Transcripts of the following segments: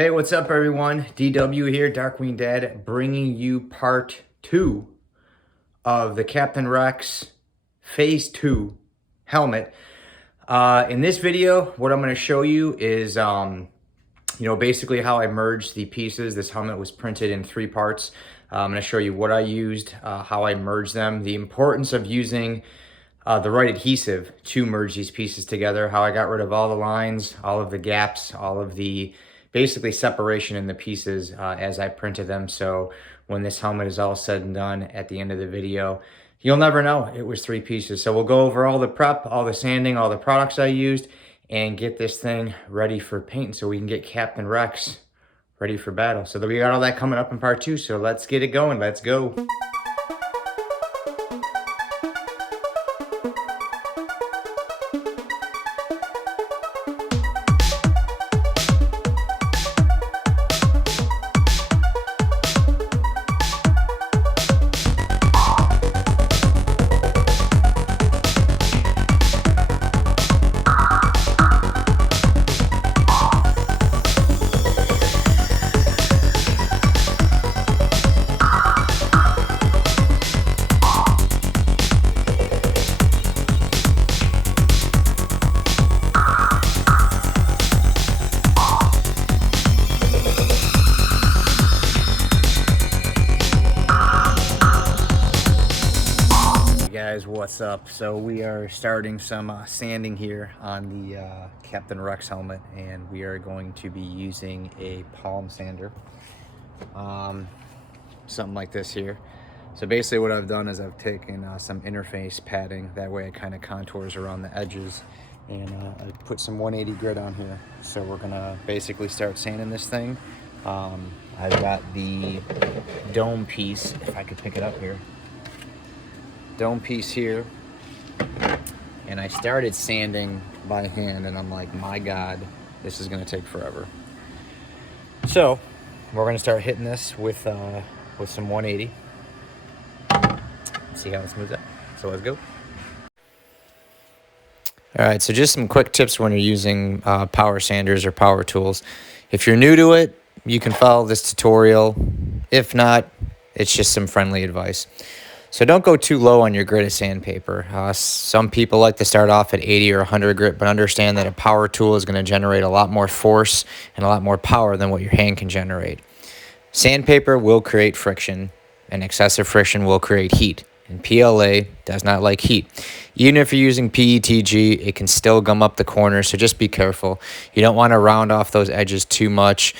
Hey, what's up everyone? DW here, Darkwing Dad, bringing you part 2 of the Captain Rex Phase 2 helmet. In this video, what I'm going to show you is, basically how I merged the pieces. This helmet was printed in 3 parts. I'm going to show you what I used, how I merged them, the importance of using the right adhesive to merge these pieces together, how I got rid of all the lines, all of the gaps, all of the basically separation in the pieces as I printed them. So when this helmet is all said and done at the end of the video, you'll never know it was 3 pieces. So we'll go over all the prep, all the sanding, all the products I used, and get this thing ready for paint so we can get Captain Rex ready for battle. So we got all that coming up in part 2. So let's get it going. Let's go. What's up? So we are starting some sanding here on the Captain Rex helmet, and we are going to be using a palm sander, something like this here. So basically what I've done is I've taken some interface padding, that way it kind of contours around the edges, and I put some 180 grit on here. So we're gonna basically start sanding this thing. I've got the dome piece, if I could pick it up here. Dome piece here, and I started sanding by hand, and I'm like, my God, this is gonna take forever. So we're gonna start hitting this with some 180. See how it smooths out. So let's go. All right, so just some quick tips when you're using power sanders or power tools. If you're new to it, you can follow this tutorial. If not, it's just some friendly advice. So don't go too low on your grit of sandpaper. Some people like to start off at 80 or 100 grit, but understand that a power tool is going to generate a lot more force and a lot more power than what your hand can generate. Sandpaper will create friction, and excessive friction will create heat. And PLA does not like heat. Even if you're using PETG, it can still gum up the corners, so just be careful. You don't want to round off those edges too much.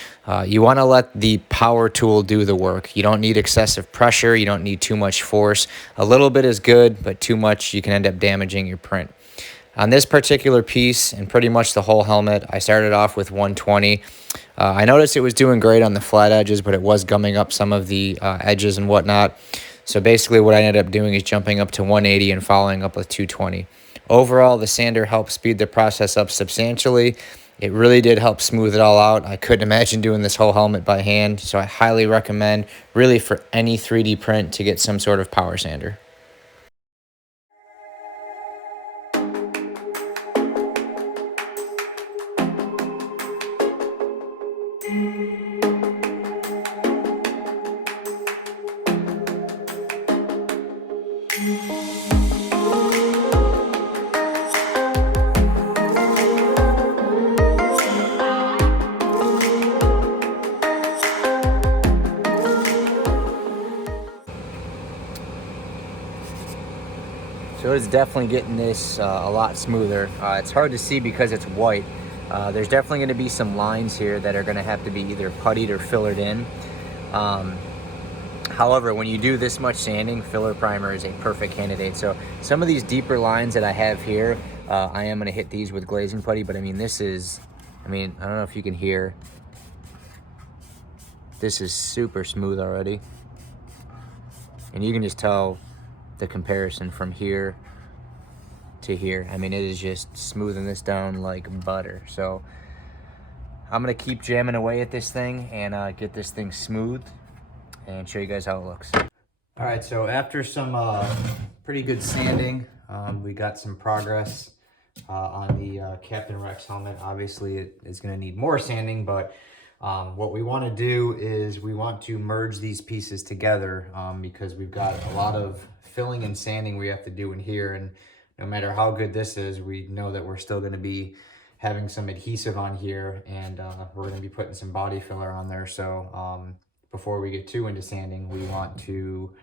You want to let the power tool do the work. You don't need excessive pressure. You don't need too much force. A little bit is good, but too much, you can end up damaging your print. On this particular piece, and pretty much the whole helmet, I started off with 120. I noticed it was doing great on the flat edges, but it was gumming up some of the edges and whatnot. So basically what I ended up doing is jumping up to 180 and following up with 220. Overall, the sander helped speed the process up substantially. It really did help smooth it all out. I couldn't imagine doing this whole helmet by hand, so I highly recommend, really for any 3D print, to get some sort of power sander. So it's definitely getting this a lot smoother. It's hard to see because it's white. There's definitely going to be some lines here that are going to have to be either puttied or fillered in. However, when you do this much sanding, filler primer is a perfect candidate. So some of these deeper lines that I have here, I am going to hit these with glazing putty, but I mean, this is, I don't know if you can hear. This is super smooth already. And you can just tell the comparison from here to here. I mean, it is just smoothing this down like butter. So I'm gonna keep jamming away at this thing and get this thing smooth and show you guys how it looks. All right, so after some pretty good sanding, we got some progress on the Captain Rex helmet. Obviously it is gonna need more sanding, but What we want to do is we want to merge these pieces together because we've got a lot of filling and sanding we have to do in here. And no matter how good this is, we know that we're still going to be having some adhesive on here, and we're going to be putting some body filler on there. So before we get too into sanding, we want to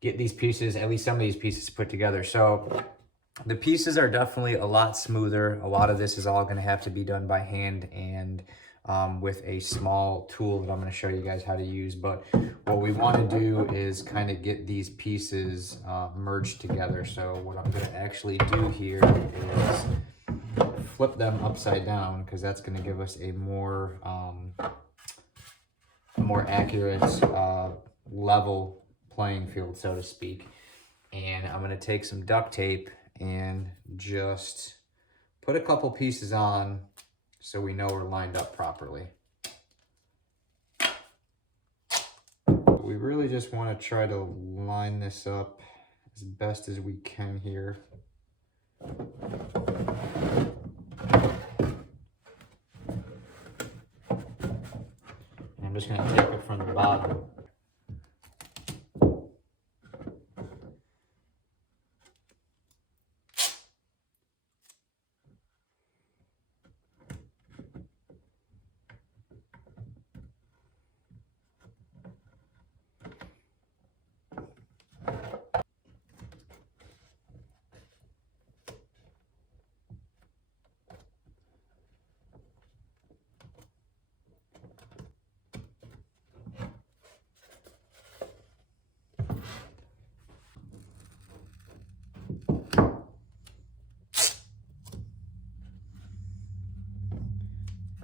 get these pieces, at least some of these pieces, put together. So the pieces are definitely a lot smoother. A lot of this is all going to have to be done by hand and with a small tool that I'm going to show you guys how to use. But what we want to do is kind of get these pieces merged together. So what I'm going to actually do here is flip them upside down, because that's going to give us a more accurate level playing field, so to speak. And I'm going to take some duct tape and just put a couple pieces on so we know we're lined up properly. We really just want to try to line this up as best as we can here. And I'm just going to take it from the bottom.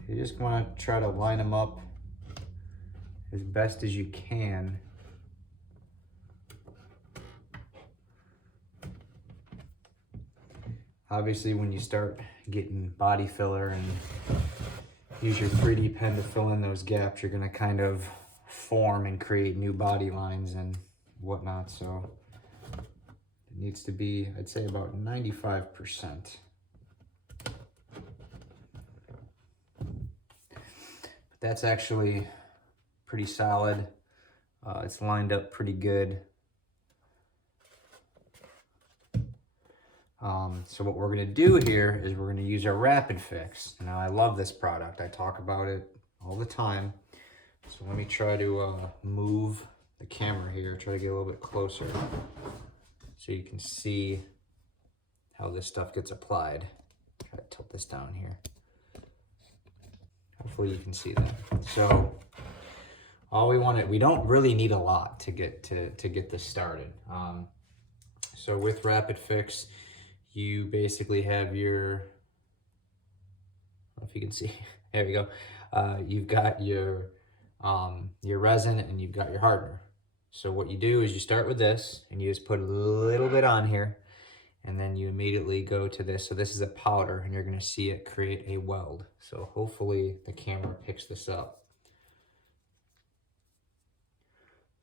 You just want to try to line them up as best as you can. Obviously, when you start getting body filler and use your 3D pen to fill in those gaps, you're going to kind of form and create new body lines and whatnot. So it needs to be, I'd say, about 95%. That's actually pretty solid. It's lined up pretty good. So what we're gonna do here is we're gonna use our Rapid Fix. Now, I love this product. I talk about it all the time. So let me try to move the camera here, try to get a little bit closer so you can see how this stuff gets applied. Try to tilt this down here. Hopefully you can see that. So all we don't really need a lot to get this started. So with Rapid Fix, you basically have your, I don't know if you can see, there we go. You've got your resin and you've got your hardener. So what you do is you start with this and you just put a little bit on here, and then you immediately go to this. So this is a powder, and you're gonna see it create a weld. So hopefully the camera picks this up.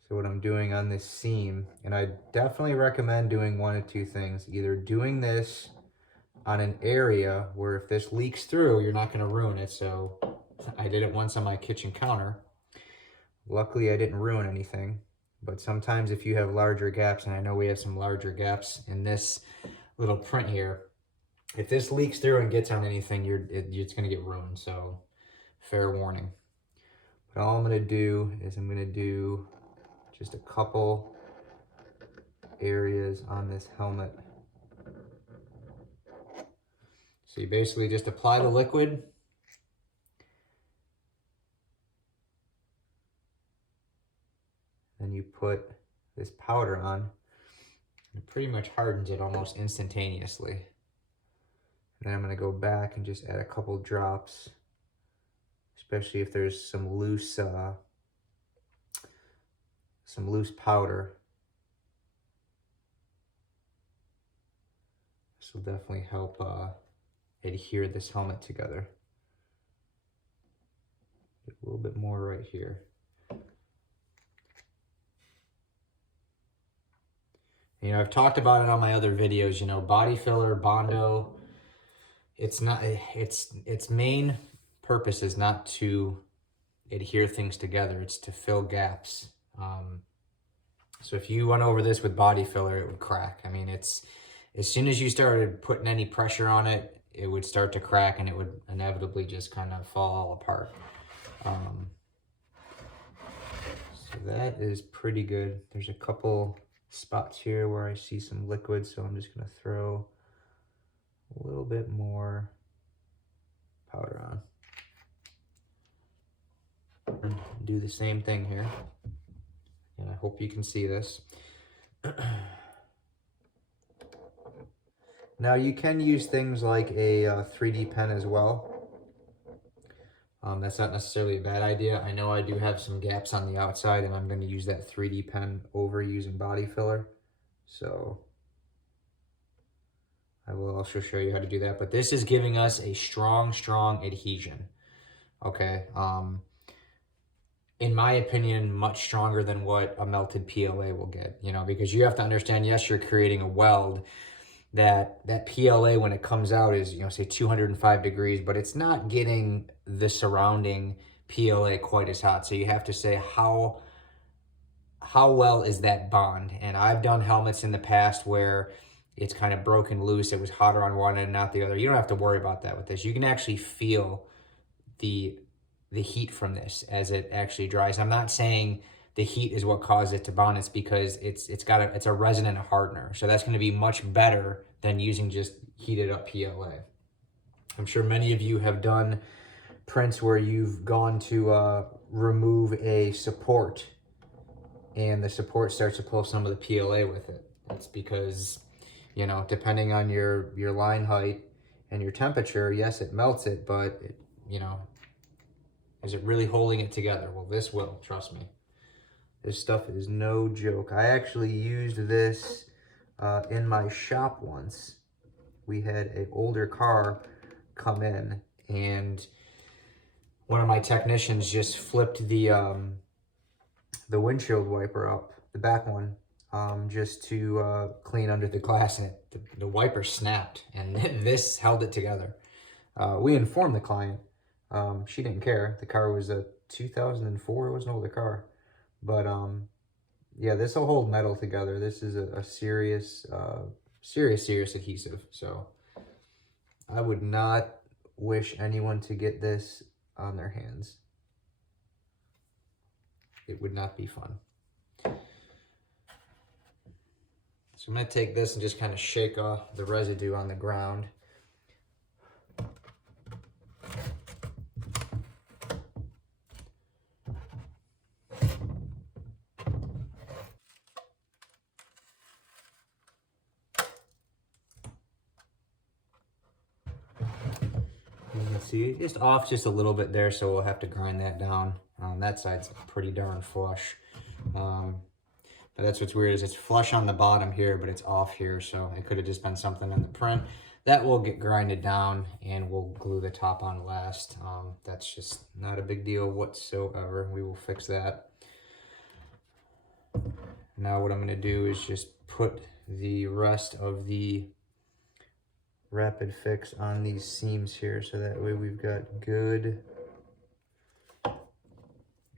So what I'm doing on this seam, and I definitely recommend doing one of two things. Either doing this on an area where if this leaks through, you're not gonna ruin it. So I did it once on my kitchen counter. Luckily I didn't ruin anything. But sometimes if you have larger gaps, and I know we have some larger gaps in this little print here, if this leaks through and gets on anything, it's gonna get ruined. So fair warning. But all I'm gonna do is I'm gonna do just a couple areas on this helmet. So you basically just apply the liquid. Then you put this powder on. It pretty much hardens it almost instantaneously. And then I'm gonna go back and just add a couple drops, especially if there's some loose powder. This will definitely help adhere this helmet together. Get a little bit more right here. You know, I've talked about it on my other videos, you know, body filler, Bondo, its main purpose is not to adhere things together. It's to fill gaps. So if you went over this with body filler, it would crack. I mean, it's as soon as you started putting any pressure on it, it would start to crack and it would inevitably just kind of fall apart. So that is pretty good. There's a couple spots here where I see some liquid, so I'm just going to throw a little bit more powder on. And do the same thing here. And I hope you can see this. Now you can use things like a 3D pen as well. That's not necessarily a bad idea. I know I do have some gaps on the outside and I'm going to use that 3D pen over using body filler. So I will also show you how to do that. But this is giving us a strong adhesion. Okay. In my opinion, much stronger than what a melted PLA will get, you know, because you have to understand, yes, you're creating a weld. That PLA, when it comes out, is, you know, say 205 degrees, but it's not getting the surrounding PLA quite as hot. So you have to say how well is that bond? And I've done helmets in the past where it's kind of broken loose. It was hotter on one end, not the other. You don't have to worry about that with this. You can actually feel the heat from this as it actually dries. I'm not saying the heat is what caused it to bond. It's because it's a resin and a hardener. So that's going to be much better than using just heated up PLA. I'm sure many of you have done prints where you've gone to remove a support and the support starts to pull some of the PLA with it. That's because, you know, depending on your line height and your temperature, yes, it melts it, but it, you know, is it really holding it together? Well, this will, trust me. This stuff is no joke. I actually used this in my shop once. We had an older car come in and one of my technicians just flipped the windshield wiper up, the back one, just to clean under the glass, and the wiper snapped and this held it together. We informed the client. She didn't care. The car was a 2004. It was an older car. But yeah, this will hold metal together. This is a serious adhesive. So I would not wish anyone to get this on their hands. It would not be fun. So I'm going to take this and just kind of shake off the residue on the ground. You can see just off just a little bit there, so we'll have to grind that down. That side's pretty darn flush. But that's what's weird, is it's flush on the bottom here, but it's off here, so it could have just been something in the print. That will get grinded down, and we'll glue the top on last. That's just not a big deal whatsoever. We will fix that. Now what I'm going to do is just put the rest of the rapid fix on these seams here, so that way we've got good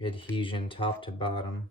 adhesion top to bottom.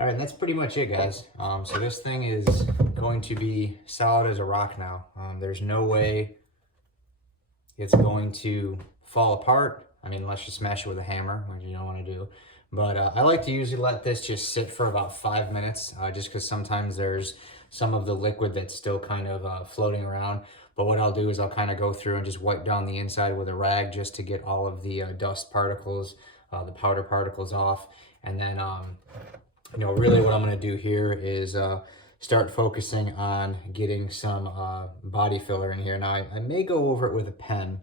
All right, and that's pretty much it, guys. So this thing is going to be solid as a rock now. There's no way it's going to fall apart. I mean, unless you smash it with a hammer, which you don't want to do. But I like to usually let this just sit for about 5 minutes, just because sometimes there's some of the liquid that's still kind of floating around. But what I'll do is I'll kind of go through and just wipe down the inside with a rag just to get all of the dust particles, the powder particles off. And then, you know, really what I'm going to do here is start focusing on getting some body filler in here. Now, I may go over it with a pen.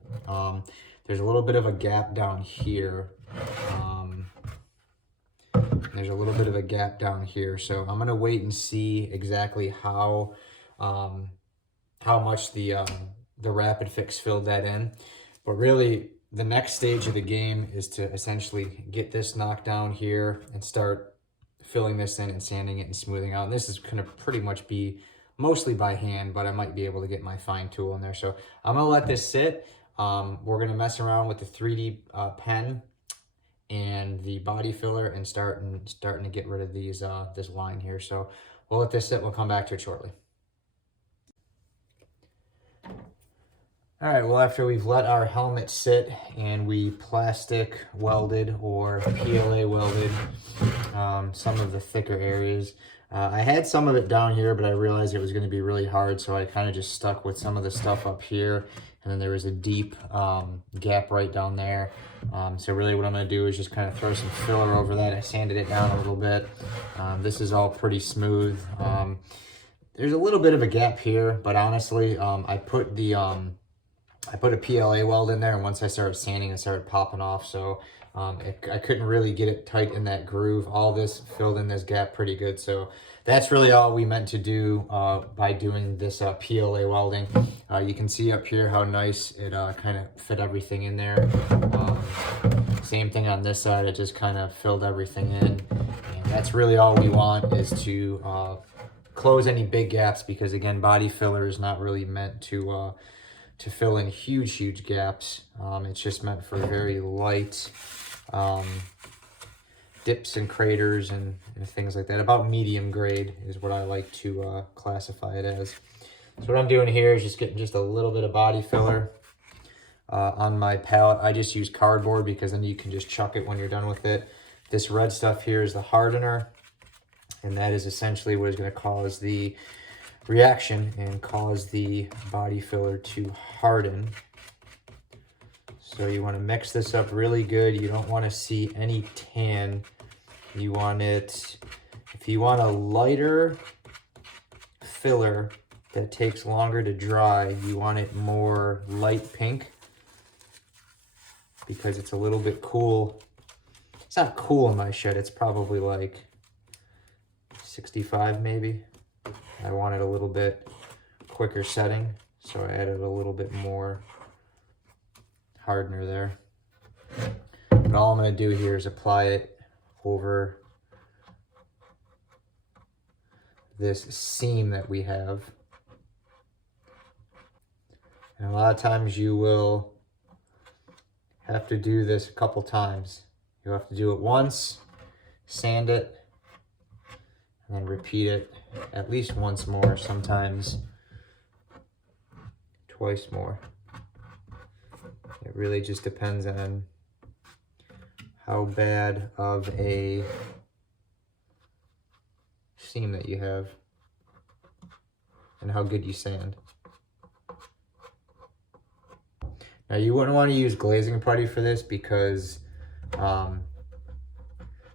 There's a little bit of a gap down here. There's a little bit of a gap down here. So I'm going to wait and see exactly how much the Rapid Fix filled that in. But really, the next stage of the game is to essentially get this knocked down here and start filling this in and sanding it and smoothing out. And this is going to pretty much be mostly by hand, but I might be able to get my fine tool in there. So I'm going to let this sit. We're going to mess around with the 3D pen and the body filler and starting to get rid of these this line here. So we'll let this sit. We'll come back to it shortly. All right, well, after we've let our helmet sit and we plastic welded or PLA welded some of the thicker areas, I had some of it down here, but I realized it was going to be really hard, so I kind of just stuck with some of the stuff up here, and then there was a deep gap right down there. So really what I'm going to do is just kind of throw some filler over that. I sanded it down a little bit. This is all pretty smooth. There's a little bit of a gap here, but honestly, I put a PLA weld in there, and once I started sanding, it started popping off, so I couldn't really get it tight in that groove. All this filled in this gap pretty good, so that's really all we meant to do by doing this PLA welding. You can see up here how nice it kind of fit everything in there. Same thing on this side, it just kind of filled everything in, and that's really all we want, is to close any big gaps, because again, body filler is not really meant to fill in huge gaps. It's just meant for very light dips and craters and things like that. About medium grade is what I like to classify it as. So what I'm doing here is just getting just a little bit of body filler on my palette. I just use cardboard because then you can just chuck it when you're done with it. This red stuff here is the hardener, and that is essentially what is going to cause the reaction and cause the body filler to harden. So you want to mix this up really good. You don't want to see any tan. You want it, if you want a lighter filler that takes longer to dry, you want it more light pink, because it's a little bit cool. It's not cool in my shed. It's probably like 65 maybe. I wanted a little bit quicker setting, so I added a little bit more hardener there. But all I'm going to do here is apply it over this seam that we have. And a lot of times you will have to do this a couple times. You'll have to do it once, sand it, and then repeat it at least once more, sometimes twice more. It really just depends on how bad of a seam that you have and how good you sand. Now you wouldn't want to use glazing putty for this, because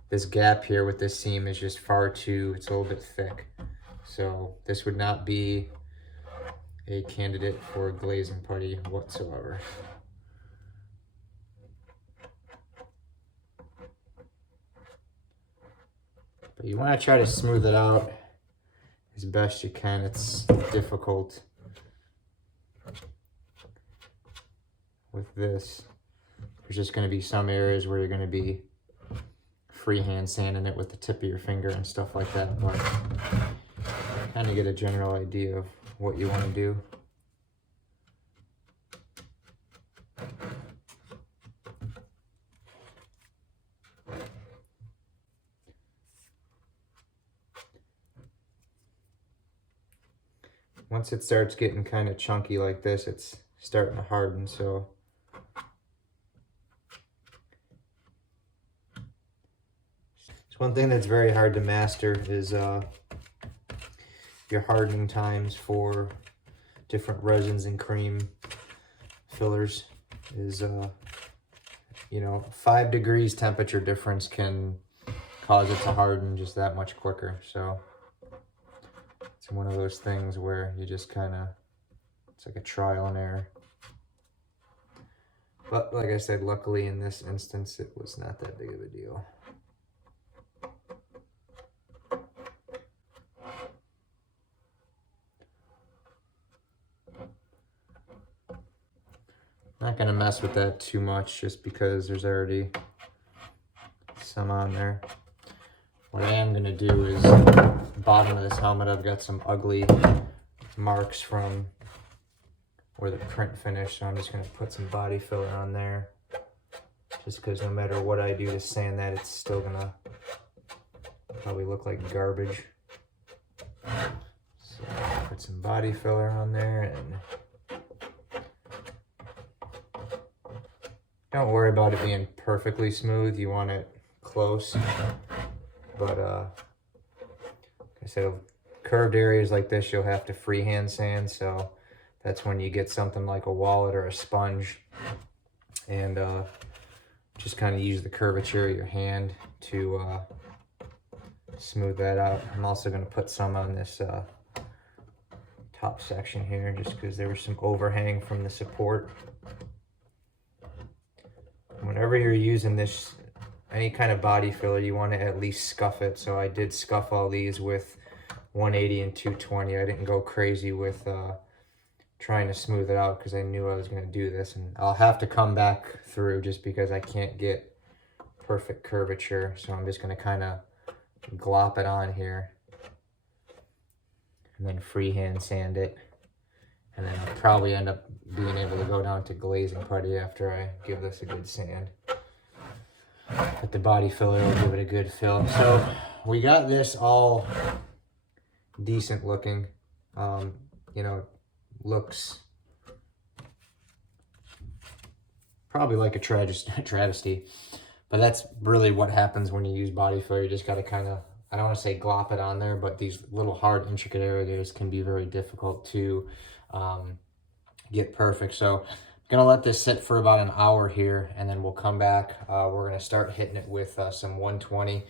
this gap here with this seam is just far too, it's a little bit thick. So this would not be a candidate for glazing putty whatsoever. But you want to try to smooth it out as best you can. It's difficult with this. There's just going to be some areas where you're going to be freehand sanding it with the tip of your finger and stuff like that, but kind of get a general idea of what you want to do. once it starts getting kind of chunky like this, it's starting to harden. So it's one thing that's very hard to master is your hardening times for different resins and cream fillers. Is you know, 5 degrees temperature difference can cause it to harden just that much quicker. So it's one of those things where you just kind of, it's like a trial and error. But like I said, luckily in this instance, it was not that big of a deal. Not gonna mess with that too much just because there's already some on there. What I am gonna do is, bottom of this helmet, I've got some ugly marks from where the print finished, so I'm just gonna put some body filler on there. Just because no matter what I do to sand that, it's still gonna probably look like garbage. So put some body filler on there, and don't worry about it being perfectly smooth. You want it close, but like I said, curved areas like this you'll have to freehand sand, so that's when you get something like a wallet or a sponge, and just kind of use the curvature of your hand to smooth that out. I'm also going to put some on this top section here, just because there was some overhang from the support. Whenever you're using this, any kind of body filler, you want to at least scuff it. So I did scuff all these with 180 and 220. I didn't go crazy with trying to smooth it out because I knew I was going to do this. And I'll have to come back through just because I can't get perfect curvature. So I'm just going to kind of glop it on here and then freehand sand it. And then I'll probably end up being able to go down to glazing putty after I give this a good sand. But the body filler will give it a good fill. So we got this all decent looking. You know, looks probably like a travesty. But that's really what happens when you use body filler. You just got to kind of, I don't want to say glop it on there, but these little hard intricate areas can be very difficult to get perfect. So I'm gonna let this sit for about an hour here, and then we'll come back. We're gonna start hitting it with some 120.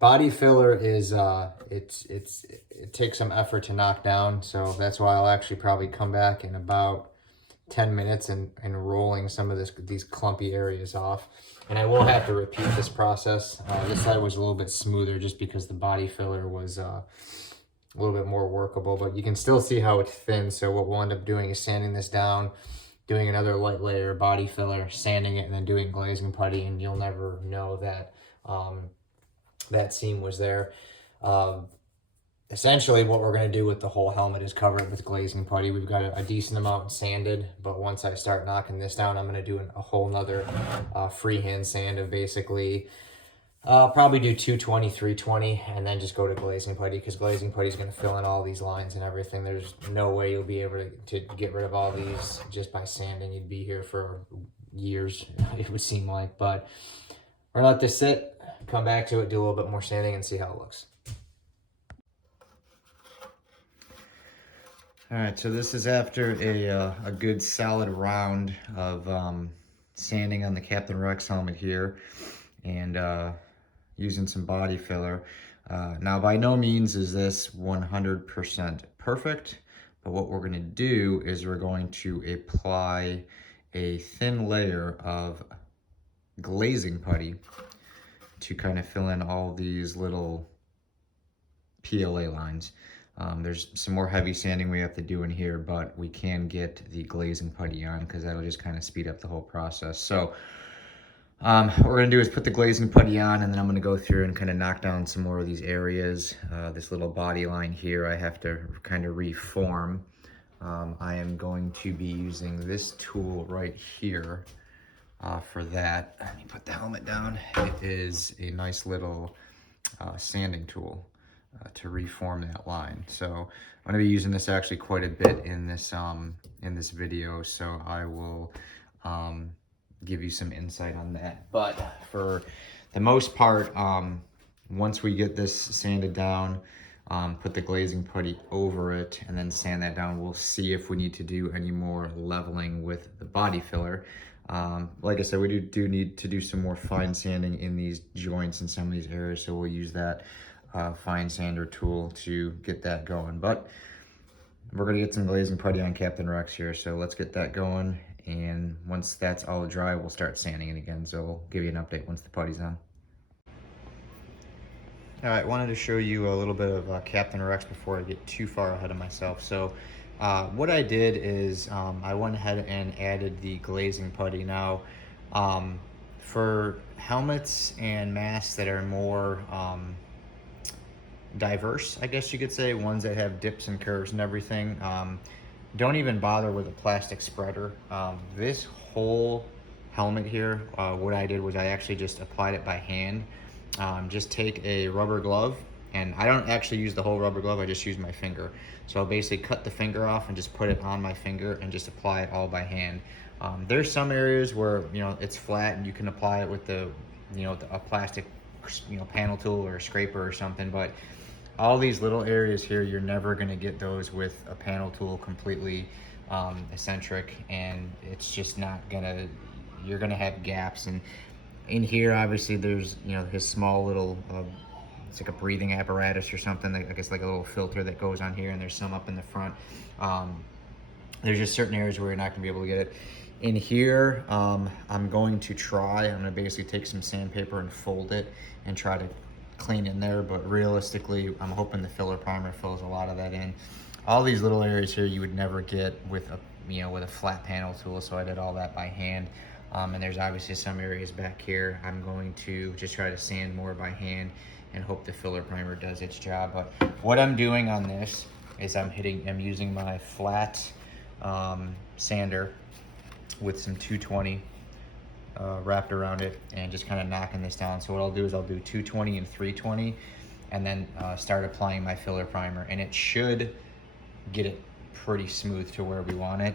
Body filler is it takes some effort to knock down, so that's why I'll actually probably come back in about 10 minutes and rolling some of these clumpy areas off. And I will have to repeat this process. This side was a little bit smoother just because the body filler was a little bit more workable, but you can still see how it's thin. So what we'll end up doing is sanding this down, doing another light layer of body filler, sanding it, and then doing glazing putty, and you'll never know that that seam was there. Essentially what we're going to do with the whole helmet is cover it with glazing putty. We've got a decent amount sanded, but once I start knocking this down, I'm going to do a whole nother freehand sand of basically, I'll probably do 220, 320, and then just go to glazing putty, because glazing putty is going to fill in all these lines and everything. There's no way you'll be able to get rid of all these just by sanding. You'd be here for years, it would seem like. But we're going to let this sit, come back to it, do a little bit more sanding, and see how it looks. All right, so this is after a good solid round of sanding on the Captain Rex helmet here, and using some body filler. Now, by no means is this 100% perfect, but what we're gonna do is we're going to apply a thin layer of glazing putty to kind of fill in all these little PLA lines. There's some more heavy sanding we have to do in here, but we can get the glazing putty on because that'll just kind of speed up the whole process. So what we're gonna do is put the glazing putty on, and then I'm gonna go through and kind of knock down some more of these areas. This little body line here I have to kind of reform. I am going to be using this tool right here for that. Let me put the helmet down. It is a nice little sanding tool. to reform that line. So I'm going to be using this actually quite a bit in this video, so I will give you some insight on that. But for the most part, once we get this sanded down, put the glazing putty over it and then sand that down, we'll see if we need to do any more leveling with the body filler. Like I said, we do need to do some more fine sanding in these joints in some of these areas, so we'll use that fine sander tool to get that going. But we're gonna get some glazing putty on Captain Rex here, so let's get that going. And once that's all dry, we'll start sanding it again. So we'll give you an update once the putty's on. All right, wanted to show you a little bit of Captain Rex before I get too far ahead of myself. So what I did is I went ahead and added the glazing putty. Now, for helmets and masks that are more diverse, I guess you could say, ones that have dips and curves and everything, don't even bother with a plastic spreader. This whole helmet here, what I did was I actually just applied it by hand. Just take a rubber glove, and I don't actually use the whole rubber glove, I just use my finger. So I'll basically cut the finger off and just put it on my finger and just apply it all by hand. There's some areas where, you know, it's flat and you can apply it with the, you know, a plastic, you know, panel tool or a scraper or something, but all these little areas here, you're never gonna get those with a panel tool completely eccentric, and it's just not gonna, you're gonna have gaps. And in here, obviously, there's, you know, his small little, it's like a breathing apparatus or something, I guess like a little filter that goes on here, and there's some up in the front. There's just certain areas where you're not gonna be able to get it. In here, I'm going to basically take some sandpaper and fold it and try to clean in there, but realistically, I'm hoping the filler primer fills a lot of that in. All these little areas here you would never get with a, you know, with a flat panel tool, so I did all that by hand. And there's obviously some areas back here I'm going to just try to sand more by hand and hope the filler primer does its job. But what I'm doing on this is I'm using my flat sander with some 220 wrapped around it and just kind of knocking this down. So what I'll do is I'll do 220 and 320 and then start applying my filler primer, and it should get it pretty smooth to where we want it.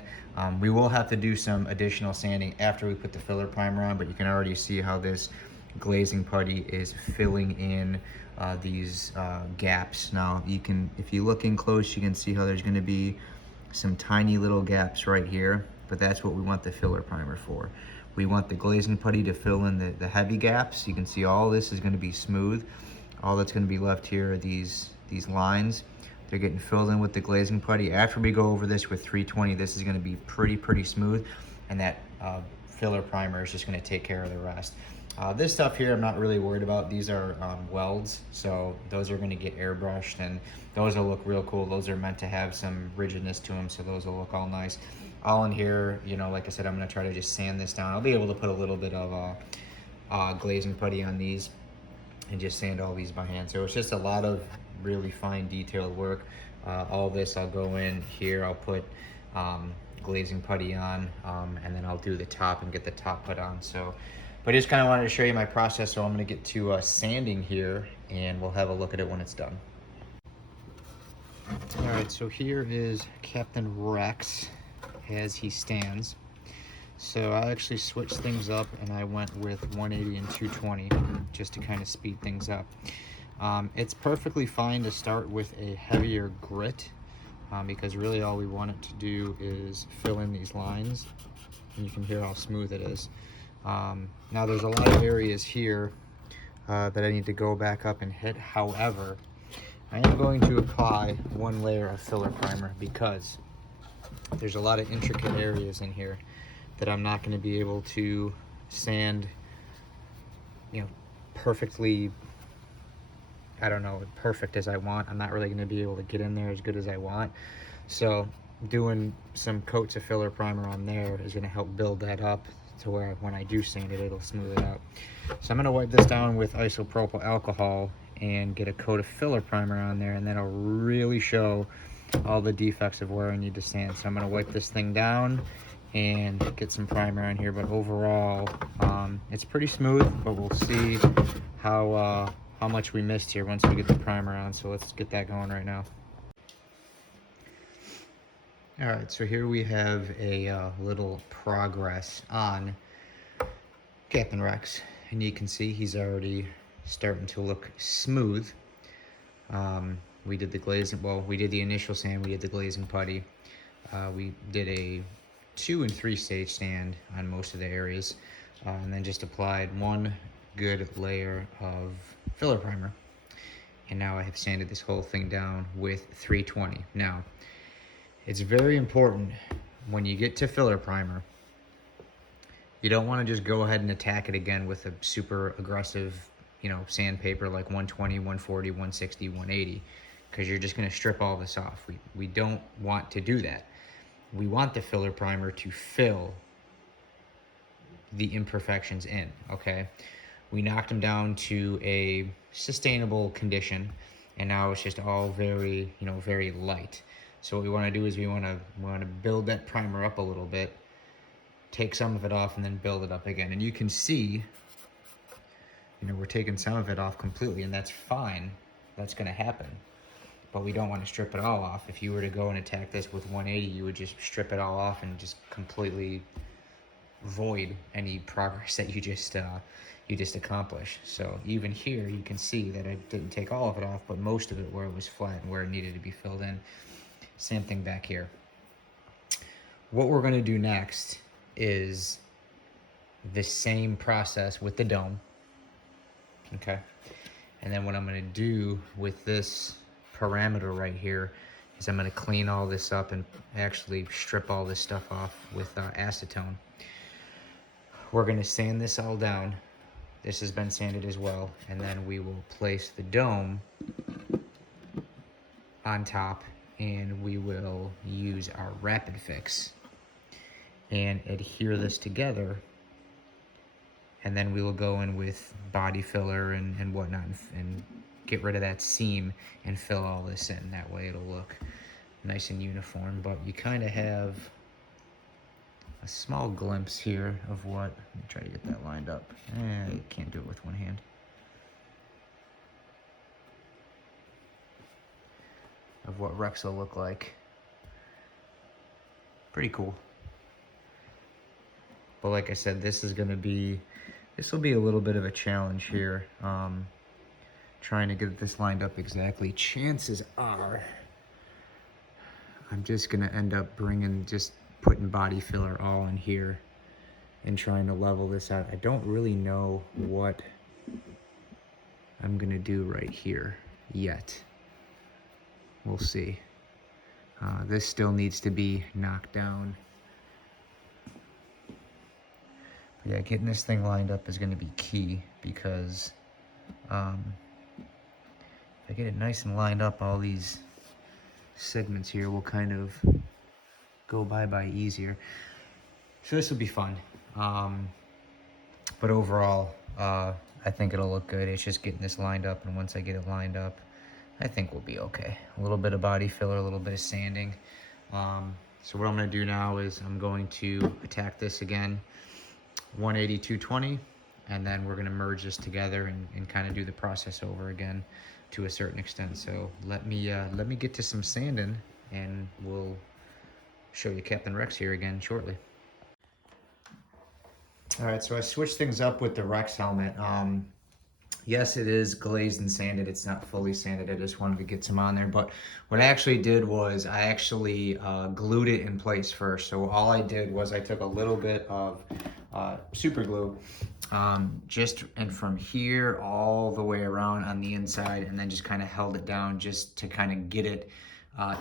We will have to do some additional sanding after we put the filler primer on, but you can already see how this glazing putty is filling in these gaps. Now you can, if you look in close, you can see how there's going to be some tiny little gaps right here, but that's what we want the filler primer for. We want the glazing putty to fill in the heavy gaps. You can see all this is going to be smooth. All that's going to be left here are these lines. They're getting filled in with the glazing putty. After we go over this with 320, this is going to be pretty smooth, and that filler primer is just going to take care of the rest. This stuff here I'm not really worried about. These are welds, so those are going to get airbrushed, and those will look real cool. Those are meant to have some rigidness to them, so those will look all nice. All in here, you know, like I said, I'm going to try to just sand this down. I'll be able to put a little bit of glazing putty on these and just sand all these by hand. So it's just a lot of really fine detailed work. All this I'll go in here, I'll put glazing putty on, and then I'll do the top and get the top put on. So, but I just kind of wanted to show you my process, so I'm going to get to sanding here, and we'll have a look at it when it's done. All right, so here is Captain Rex as he stands. So I actually switched things up, and I went with 180 and 220 just to kind of speed things up. It's perfectly fine to start with a heavier grit because really all we want it to do is fill in these lines, and you can hear how smooth it is. Now there's a lot of areas here that I need to go back up and hit. However, I am going to apply one layer of filler primer because there's a lot of intricate areas in here that I'm not going to be able to sand, you know, perfectly, I don't know, perfect as I want. I'm not really going to be able to get in there as good as I want. So doing some coats of filler primer on there is going to help build that up to where when I do sand it, it'll smooth it out. So I'm going to wipe this down with isopropyl alcohol and get a coat of filler primer on there, and that'll really show all the defects of where I need to sand. So I'm going to wipe this thing down and get some primer on here, but overall it's pretty smooth, but we'll see how how much we missed here once we get the primer on. So let's get that going right now. All right, so here we have a little progress on Captain Rex, and you can see he's already starting to look smooth. We did the glazing, well, we did the initial sand, we did the glazing putty. We did a 2 and 3 stage sand on most of the areas, and then just applied one good layer of filler primer. And now I have sanded this whole thing down with 320. Now, it's very important when you get to filler primer, you don't want to just go ahead and attack it again with a super aggressive, sandpaper like 120, 140, 160, 180, because you're just going to strip all this off. We don't want to do that. We want the filler primer to fill the imperfections in, okay? We knocked them down to a sustainable condition, and now it's just all very, very light. So what we want to do is we want to build that primer up a little bit, take some of it off, and then build it up again. And you can see, we're taking some of it off completely, and that's fine. That's going to happen. But we don't want to strip it all off. If you were to go and attack this with 180, you would just strip it all off and just completely void any progress that you just accomplished. So even here, you can see that I didn't take all of it off, but most of it where it was flat and where it needed to be filled in. Same thing back here. What we're going to do next is the same process with the dome. Okay. And then what I'm going to do with this parameter right here is I'm going to clean all this up and actually strip all this stuff off with acetone. We're going to sand this all down. This has been sanded as well, and then we will place the dome on top, and we will use our rapid fix and adhere this together, and then we will go in with body filler and whatnot and get rid of that seam and fill all this in. That way it'll look nice and uniform, but you kind of have a small glimpse here of what, let me try to get that lined up. You can't do it with one hand. Of what Rex will look like. Pretty cool. But like I said, this will be a little bit of a challenge here. Trying to get this lined up exactly. Chances are I'm just gonna end up putting body filler all in here and trying to level this out. I don't really know what I'm gonna do right here yet. We'll see. This still needs to be knocked down. But yeah, getting this thing lined up is gonna be key, because if I get it nice and lined up, all these segments here will kind of go by easier. So this will be fun. But overall, I think it'll look good. It's just getting this lined up, and once I get it lined up, I think we'll be okay. A little bit of body filler, a little bit of sanding. So what I'm gonna do now is I'm going to attack this again, 180, 220, and then we're gonna merge this together and kind of do the process over again to a certain extent. So let me get to some sanding, and we'll show you Captain Rex here again shortly. All right, so I switched things up with the Rex helmet. Yes, it is glazed and sanded. It's not fully sanded. I just wanted to get some on there. But what I actually did was I actually glued it in place first. So all I did was I took a little bit of super glue, and from here all the way around on the inside, and then just kind of held it down just to kind of get it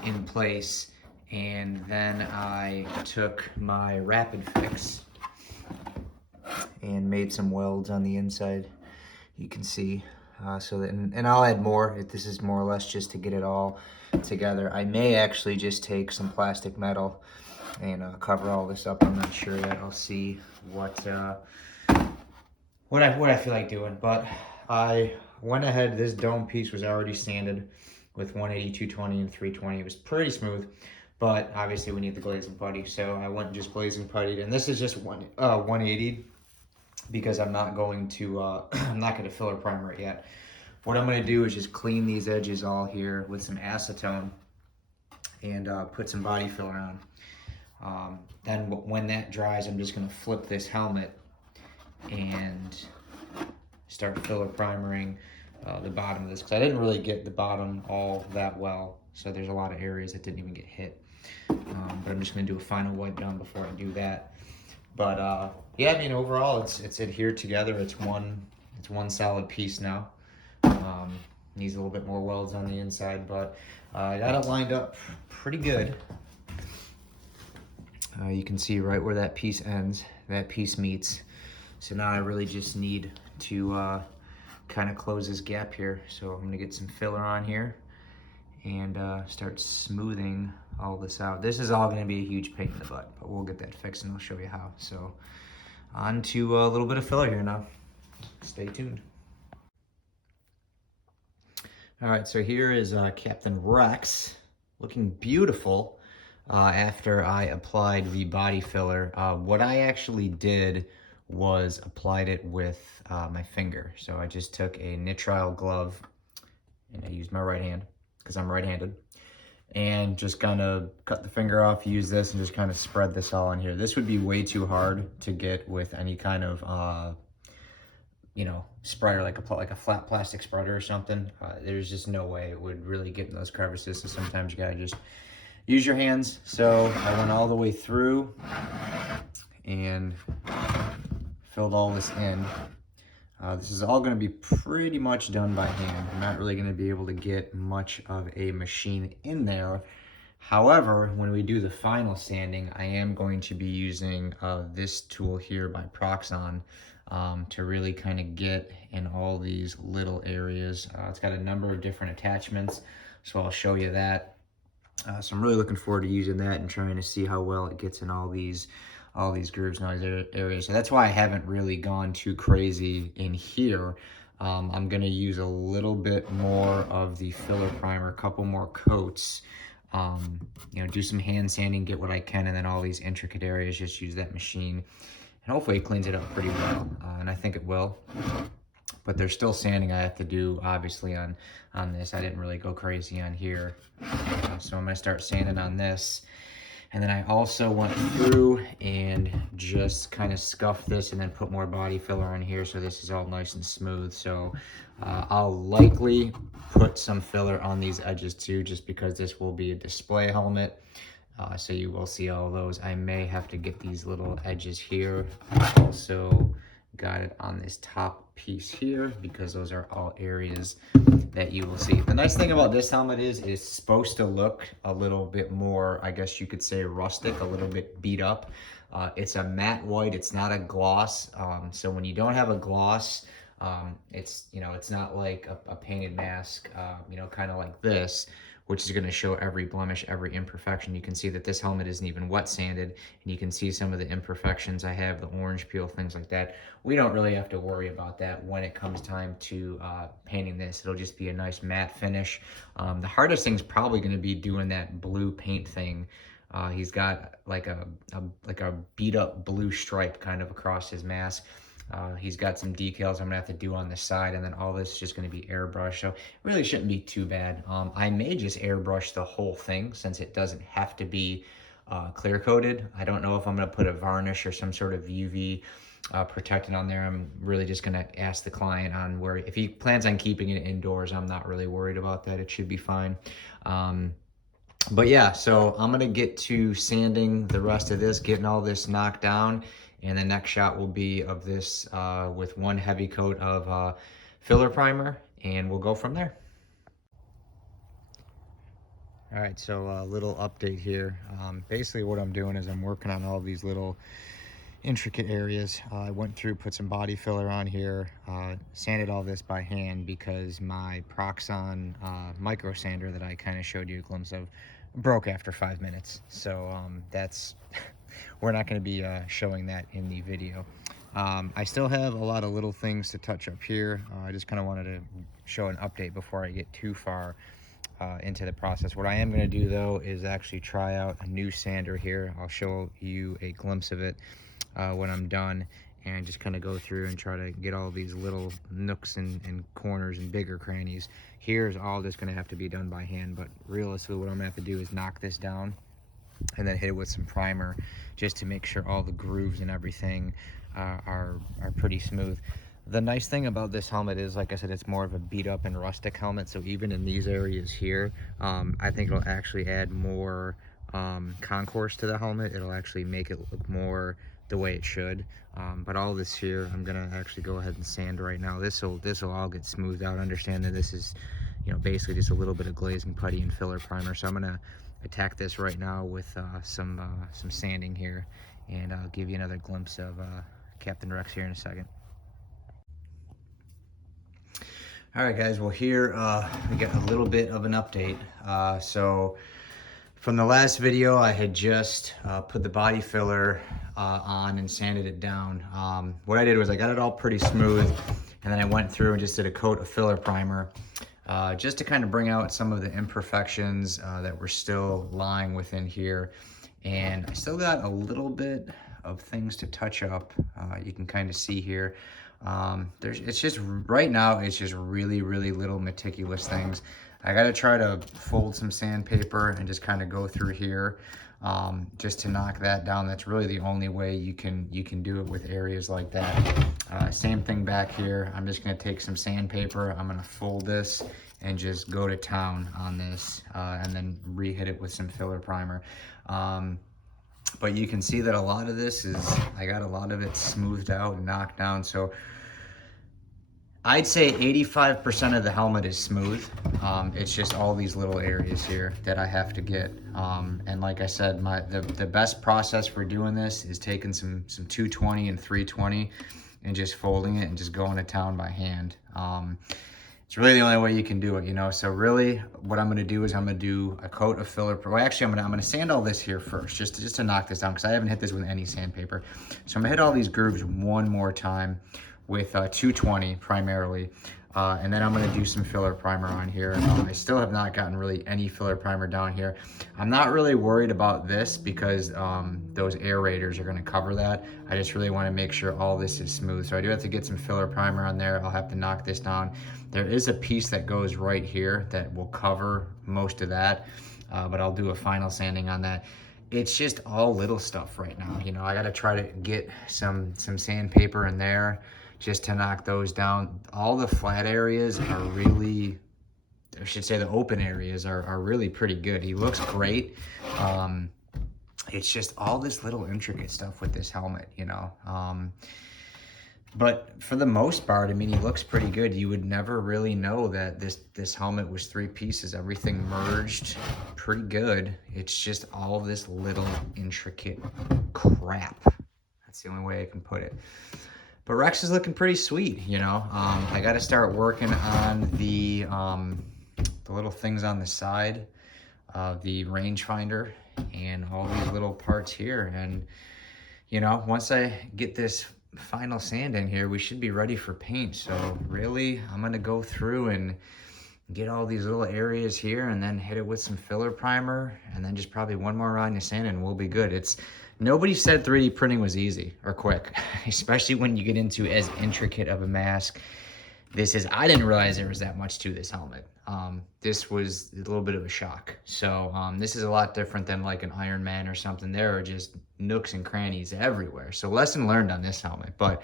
in place. And then I took my rapid fix and made some welds on the inside. You can see, and I'll add more. This is more or less just to get it all together. I may actually just take some plastic metal and cover all this up. I'm not sure yet. I'll see what I feel like doing. But I went ahead. This dome piece was already sanded with 180, 220, and 320. It was pretty smooth, but obviously we need the glazing putty, so I went and just glazing puttied. And this is just 180. Because I'm not going to filler primer it yet. What I'm gonna do is just clean these edges all here with some acetone and put some body filler on. Then when that dries, I'm just gonna flip this helmet and start filler primering the bottom of this, because I didn't really get the bottom all that well, so there's a lot of areas that didn't even get hit. But I'm just gonna do a final wipe down before I do that. But yeah, I mean, overall it's adhered together. It's one solid piece now. Needs a little bit more welds on the inside, but I got it lined up pretty good. You can see right where that piece ends, that piece meets. So now I really just need to kind of close this gap here. So I'm gonna get some filler on here and start smoothing all this out. This is all gonna be a huge pain in the butt, but we'll get that fixed and I'll show you how. So on to a little bit of filler here now. Stay tuned. All right, so here is Captain Rex, looking beautiful after I applied the body filler. What I actually did was applied it with my finger. So I just took a nitrile glove and I used my right hand because I'm right-handed, and just kind of cut the finger off, use this, and just kind of spread this all in here. This would be way too hard to get with any kind of you know, spreader, like a flat plastic spreader or something. There's just no way it would really get in those crevices, so sometimes you gotta just use your hands. So I went all the way through and filled all this in. This is all gonna be pretty much done by hand. I'm not really gonna be able to get much of a machine in there. However, when we do the final sanding, I am going to be using this tool here by Proxxon to really kind of get in all these little areas. It's got a number of different attachments, so I'll show you that. So I'm really looking forward to using that and trying to see how well it gets in all these grooves and all these areas. So that's why I haven't really gone too crazy in here. I'm gonna use a little bit more of the filler primer, a couple more coats, you know, do some hand sanding, get what I can, and then all these intricate areas, just use that machine. And hopefully it cleans it up pretty well, and I think it will. But there's still sanding I have to do, obviously, on this. I didn't really go crazy on here. So I'm gonna start sanding on this. And then I also went through and just kind of scuffed this and then put more body filler on here, so this is all nice and smooth. So I'll likely put some filler on these edges too, just because this will be a display helmet. So you will see all those. I may have to get these little edges here. I also got it on this top piece here because those are all areas that you will see. The nice thing about this helmet is it's supposed to look a little bit more, I guess you could say, rustic, a little bit beat up. It's a matte white, it's not a gloss. So when you don't have a gloss, it's, you know, it's not like a painted mask, you know, kind of like this, which is going to show every blemish, every imperfection. You can see that this helmet isn't even wet sanded, and you can see some of the imperfections I have, the orange peel, things like that. We don't really have to worry about that when it comes time to painting this. It'll just be a nice matte finish. The hardest thing's probably going to be doing that blue paint thing. He's got like a beat up blue stripe kind of across his mask. He's got some decals I'm gonna have to do on the side, and then all this is just gonna be airbrush, so it really shouldn't be too bad. I may just airbrush the whole thing since it doesn't have to be clear coated. I don't know if I'm gonna put a varnish or some sort of UV protectant on there. I'm really just gonna ask the client on where, if he plans on keeping it indoors, I'm not really worried about that. It should be fine. But yeah, so I'm gonna get to sanding the rest of this, getting all this knocked down, and the next shot will be of this with one heavy coat of filler primer, and we'll go from there. All right, so a little update here. Basically what I'm doing is I'm working on all these little intricate areas. I went through, put some body filler on here, sanded all this by hand because my Proxxon micro sander that I kind of showed you a glimpse of broke after 5 minutes. So that's, we're not going to be showing that in the video. I still have a lot of little things to touch up here. I just kind of wanted to show an update before I get too far into the process. What I am going to do though is actually try out a new sander here. I'll show you a glimpse of it when I'm done, and just kind of go through and try to get all these little nooks and corners and bigger crannies. Here's all just gonna have to be done by hand, but realistically what I'm gonna have to do is knock this down and then hit it with some primer just to make sure all the grooves and everything are pretty smooth. The nice thing about this helmet is, like I said, it's more of a beat up and rustic helmet, so even in these areas here, I think it'll actually add more concourse to the helmet. It'll actually make it look more the way it should. But all this here, I'm gonna actually go ahead and sand right now. This will all get smoothed out. Understand that this is, you know, basically just a little bit of glazing putty and filler primer. So I'm gonna attack this right now with some sanding here, and I'll give you another glimpse of Captain Rex here in a second. All right, guys, well here we got a little bit of an update. So from the last video, I had just put the body filler on and sanded it down. What I did was I got it all pretty smooth, and then I went through and just did a coat of filler primer just to kind of bring out some of the imperfections that were still lying within here. And I still got a little bit of things to touch up. You can kind of see here. It's just, right now, it's just really, really little meticulous things. I gotta try to fold some sandpaper and just kind of go through here just to knock that down. That's really the only way you can do it with areas like that. Same thing back here. I'm just gonna take some sandpaper. I'm gonna fold this and just go to town on this and then re-hit it with some filler primer. But you can see that a lot of this is, I got a lot of it smoothed out and knocked down. So I'd say 85% of the helmet is smooth. It's just all these little areas here that I have to get. And like I said, the best process for doing this is taking some 220 and 320 and just folding it and just going to town by hand. It's really the only way you can do it, you know? So really what I'm gonna do is I'm gonna do a coat of filler. Well, actually I'm gonna sand all this here first, just to knock this down, because I haven't hit this with any sandpaper. So I'm gonna hit all these grooves one more time with 220 primarily. And then I'm gonna do some filler primer on here. I still have not gotten really any filler primer down here. I'm not really worried about this because those aerators are gonna cover that. I just really wanna make sure all this is smooth. So I do have to get some filler primer on there. I'll have to knock this down. There is a piece that goes right here that will cover most of that, but I'll do a final sanding on that. It's just all little stuff right now. You know, I gotta try to get some sandpaper in there just to knock those down. All the flat areas are really, I should say the open areas are really pretty good. He looks great. It's just all this little intricate stuff with this helmet, you know. But for the most part, I mean, he looks pretty good. You would never really know that this helmet was 3 pieces. Everything merged pretty good. It's just all this little intricate crap. That's the only way I can put it. But Rex is looking pretty sweet, you know. I got to start working on the little things on the side of the rangefinder and all these little parts here. And, you know, once I get this final sand in here, we should be ready for paint. So really, I'm going to go through and get all these little areas here and then hit it with some filler primer and then just probably one more round of sand and we'll be good. Nobody said 3D printing was easy or quick, especially when you get into as intricate of a mask. I didn't realize there was that much to this helmet. This was a little bit of a shock. So this is a lot different than like an Iron Man or something. There are just nooks and crannies everywhere. So lesson learned on this helmet, but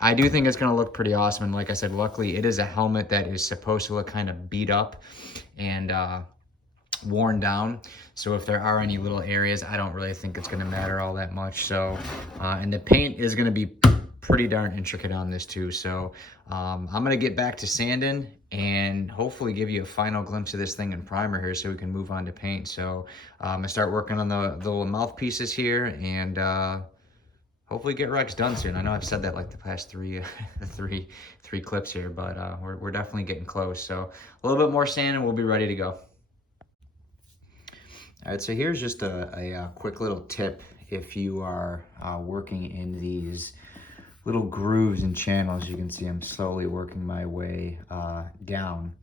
I do think it's gonna look pretty awesome. And like I said, luckily it is a helmet that is supposed to look kind of beat up and worn down. So if there are any little areas, I don't really think it's gonna matter all that much. So, and the paint is gonna be pretty darn intricate on this too. So I'm gonna get back to sanding and hopefully give you a final glimpse of this thing in primer here so we can move on to paint. So I'm gonna start working on the little mouthpieces here and hopefully get Rex done soon. I know I've said that like the past three clips here, but we're definitely getting close. So a little bit more sand and we'll be ready to go. All right, so here's just a quick little tip if you are working in these little grooves and channels. You can see I'm slowly working my way down.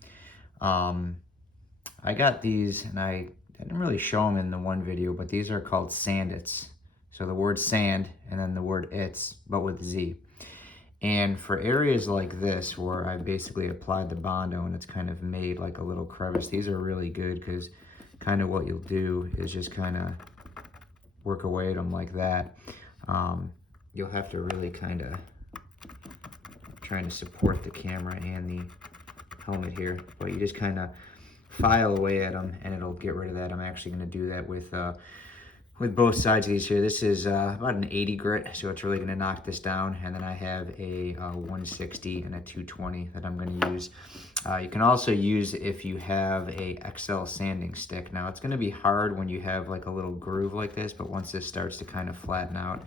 I got these, and I didn't really show them in the one video, but these are called sandits. So the word sand and then the word its, but with Z. And for areas like this, where I basically applied the Bondo and it's kind of made like a little crevice, these are really good because kind of what you'll do is just kind of work away at them like that. You'll have to really kind of trying to support the camera and the helmet here, but you just kind of file away at them and it'll get rid of that. I'm actually going to do that with both sides of these here. This is about an 80 grit, so it's really going to knock this down. And then I have a 160 and a 220 that I'm going to use. You can also use if you have a XL sanding stick. Now it's going to be hard when you have like a little groove like this, but once this starts to kind of flatten out,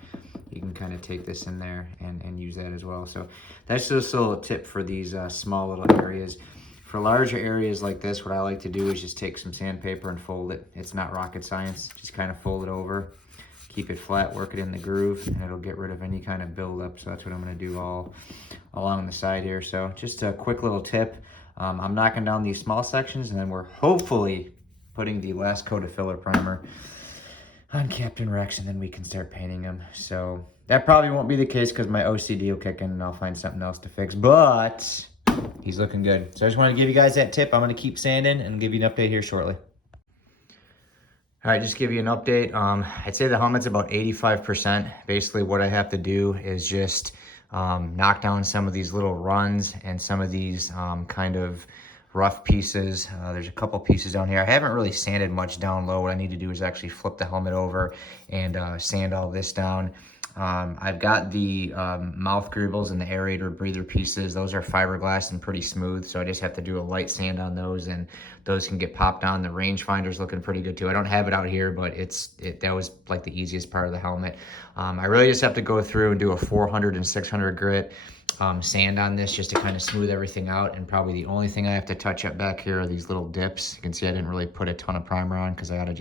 you can kind of take this in there and use that as well. So that's just a little tip for these small little areas. For larger areas like this, what I like to do is just take some sandpaper and fold it. It's not rocket science. Just kind of fold it over, keep it flat, work it in the groove, and it'll get rid of any kind of buildup. So that's what I'm going to do all along the side here. So just a quick little tip. I'm knocking down these small sections, and then we're hopefully putting the last coat of filler primer on Captain Rex, and then we can start painting him. So that probably won't be the case because my OCD will kick in and I'll find something else to fix. But he's looking good. So I just want to give you guys that tip. I'm going to keep sanding and give you an update here shortly. All right, just give you an update. I'd say the helmet's about 85%. Basically what I have to do is just knock down some of these little runs and some of these kind of rough pieces. There's a couple pieces down here. I haven't really sanded much down low. What I need to do is actually flip the helmet over and sand all this down. I've got the mouth grooves and the aerator breather pieces. Those are fiberglass and pretty smooth, so I just have to do a light sand on those, and those can get popped on. The rangefinder's looking pretty good too. I don't have it out here, but that was like the easiest part of the helmet. I really just have to go through and do a 400 and 600 grit sand on this just to kind of smooth everything out. And probably the only thing I have to touch up back here are these little dips. You can see I didn't really put a ton of primer on because I gotta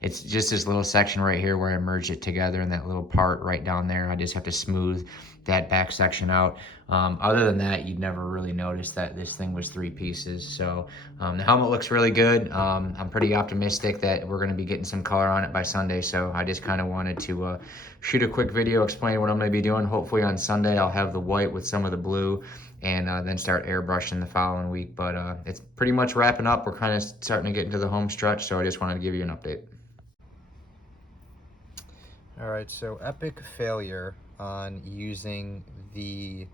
it's just this little section right here where I merged it together, and that little part right down there, I just have to smooth that back section out. Other than that, you'd never really notice that this thing was 3 pieces. So the helmet looks really good. I'm pretty optimistic that we're gonna be getting some color on it by Sunday. So I just kind of wanted to shoot a quick video explaining what I'm gonna be doing. Hopefully on Sunday, I'll have the white with some of the blue, and then start airbrushing the following week. But it's pretty much wrapping up. We're kind of starting to get into the home stretch, so I just wanted to give you an update. All right, so epic failure on using the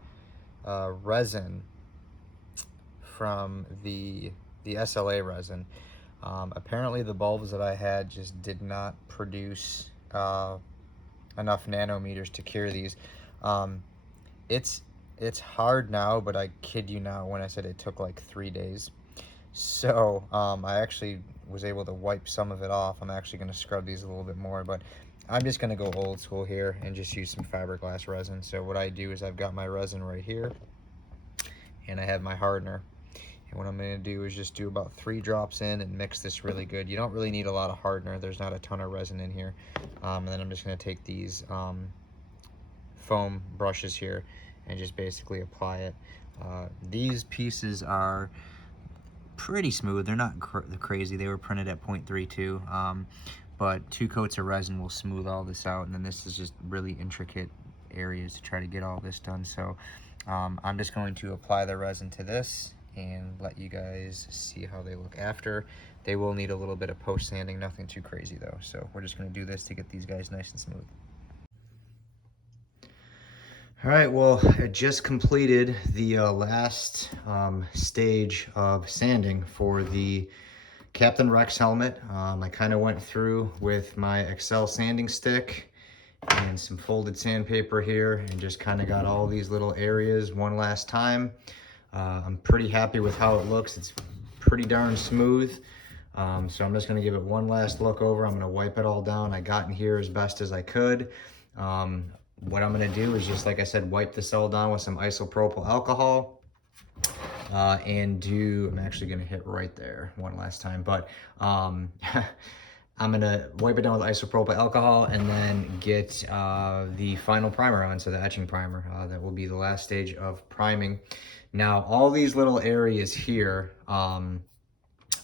resin from the SLA resin. Apparently the bulbs that I had just did not produce enough nanometers to cure these. It's hard now, but I kid you not when I said it took like 3 days. So I actually was able to wipe some of it off. I'm actually going to scrub these a little bit more, but I'm just going to go old school here and just use some fiberglass resin. So what I do is I've got my resin right here, and I have my hardener. And what I'm going to do is just do about 3 drops in and mix this really good. You don't really need a lot of hardener. There's not a ton of resin in here. And then I'm just going to take these foam brushes here and just basically apply it. These pieces are pretty smooth. They're not crazy. They were printed at 0.32. But 2 coats of resin will smooth all this out, and then this is just really intricate areas to try to get all this done. So I'm just going to apply the resin to this and let you guys see how they look after. They will need a little bit of post sanding, nothing too crazy though. So we're just going to do this to get these guys nice and smooth. All right, well, I just completed the last stage of sanding for the Captain Rex helmet. I kind of went through with my XL sanding stick and some folded sandpaper here and just kind of got all these little areas one last time. I'm pretty happy with how it looks. It's pretty darn smooth. So I'm just gonna give it one last look over. I'm gonna wipe it all down. I got in here as best as I could. What I'm gonna do is just, like I said, wipe this all down with some isopropyl alcohol. I'm actually gonna hit right there one last time, but I'm gonna wipe it down with isopropyl alcohol and then get the final primer on, so the etching primer. That will be the last stage of priming. Now, all these little areas here, I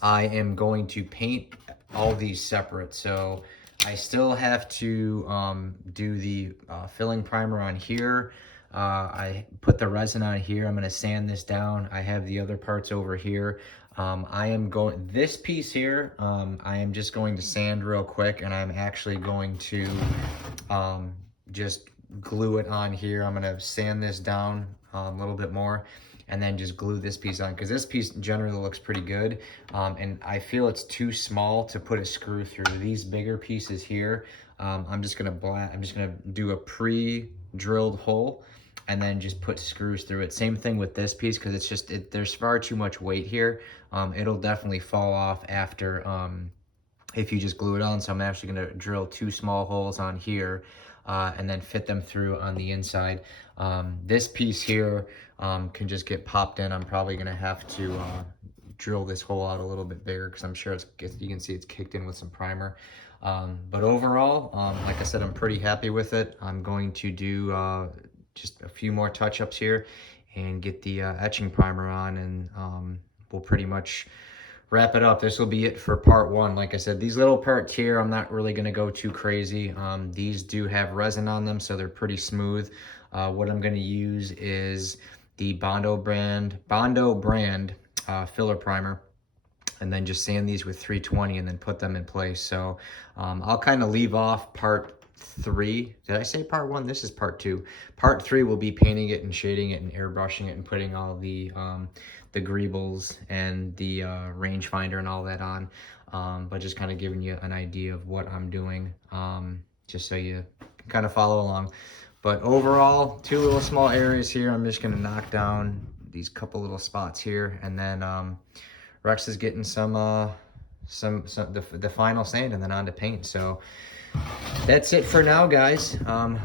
am going to paint all these separate. So I still have to do the filling primer on here. I put the resin on here. I'm going to sand this down. I have the other parts over here. I am going, this piece here, I am just going to sand real quick, and I'm actually going to just glue it on here. I'm going to sand this down a little bit more, and then just glue this piece on, because this piece generally looks pretty good. And I feel it's too small to put a screw through. These bigger pieces here, I'm just gonna do a pre-drilled hole and then just put screws through it. Same thing with this piece, because it's just, there's far too much weight here. It'll definitely fall off after if you just glue it on. So I'm actually gonna drill 2 small holes on here and then fit them through on the inside. This piece here can just get popped in. I'm probably gonna have to drill this hole out a little bit bigger, because I'm sure you can see it's kicked in with some primer. But overall, like I said, I'm pretty happy with it. I'm going to do just a few more touch-ups here and get the etching primer on, and we'll pretty much wrap it up. This will be it for part 1. Like I said, these little parts here, I'm not really going to go too crazy. These do have resin on them, so they're pretty smooth. What I'm going to use is the Bondo brand filler primer, and then just sand these with 320 and then put them in place. So I'll kind of leave off part 3. Did I say part 1? This is part 2. Part 3 will be painting it and shading it and airbrushing it and putting all the greebles and the rangefinder and all that on. But just kind of giving you an idea of what I'm doing, just so you can kind of follow along. But overall, 2 little small areas here. I'm just gonna knock down these couple little spots here, and then Rex is getting the final sand and then on to paint. So that's it for now, guys.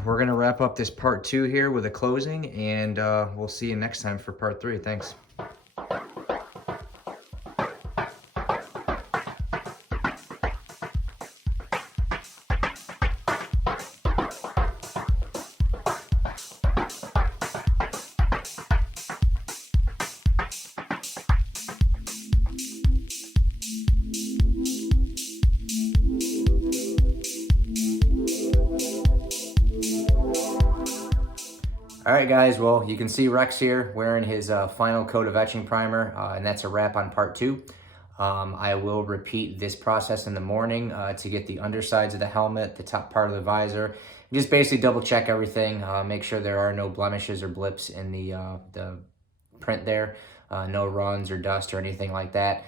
We're gonna wrap up this part 2 here with a closing, and we'll see you next time for part 3. Thanks. All right, guys, well, you can see Rex here wearing his final coat of etching primer, and that's a wrap on part 2. I will repeat this process in the morning to get the undersides of the helmet, the top part of the visor, just basically double check everything, make sure there are no blemishes or blips in the print there, no runs or dust or anything like that.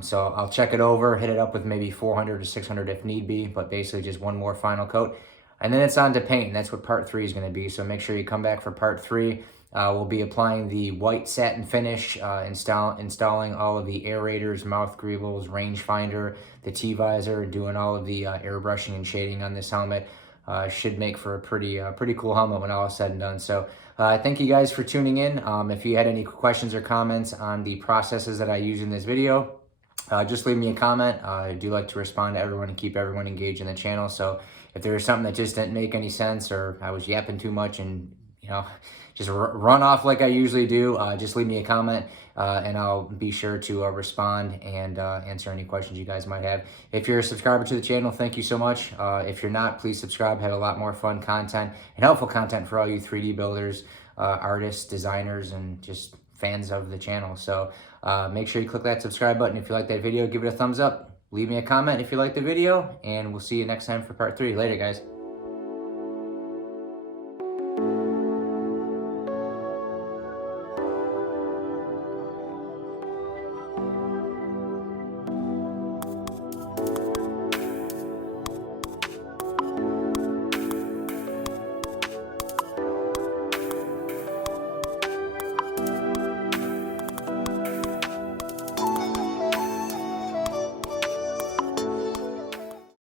So I'll check it over, hit it up with maybe 400 or 600 if need be, but basically just one more final coat. And then it's on to paint, and that's what part 3 is going to be. So make sure you come back for part 3. We'll be applying the white satin finish, installing all of the aerators, mouth greebles, rangefinder, the T-visor, doing all of the airbrushing and shading on this helmet. Should make for a pretty cool helmet when all is said and done. So thank you guys for tuning in. If you had any questions or comments on the processes that I use in this video, just leave me a comment. I do like to respond to everyone and keep everyone engaged in the channel. So if there was something that just didn't make any sense, or I was yapping too much and, you know, just run off like I usually do, just leave me a comment and I'll be sure to respond and answer any questions you guys might have. If you're a subscriber to the channel, thank you so much. If you're not, please subscribe. Had a lot more fun content and helpful content for all you 3D builders, artists, designers, and just fans of the channel. So make sure you click that subscribe button. If you like that video, give it a thumbs up. Leave me a comment if you like the video, and we'll see you next time for part 3. Later, guys.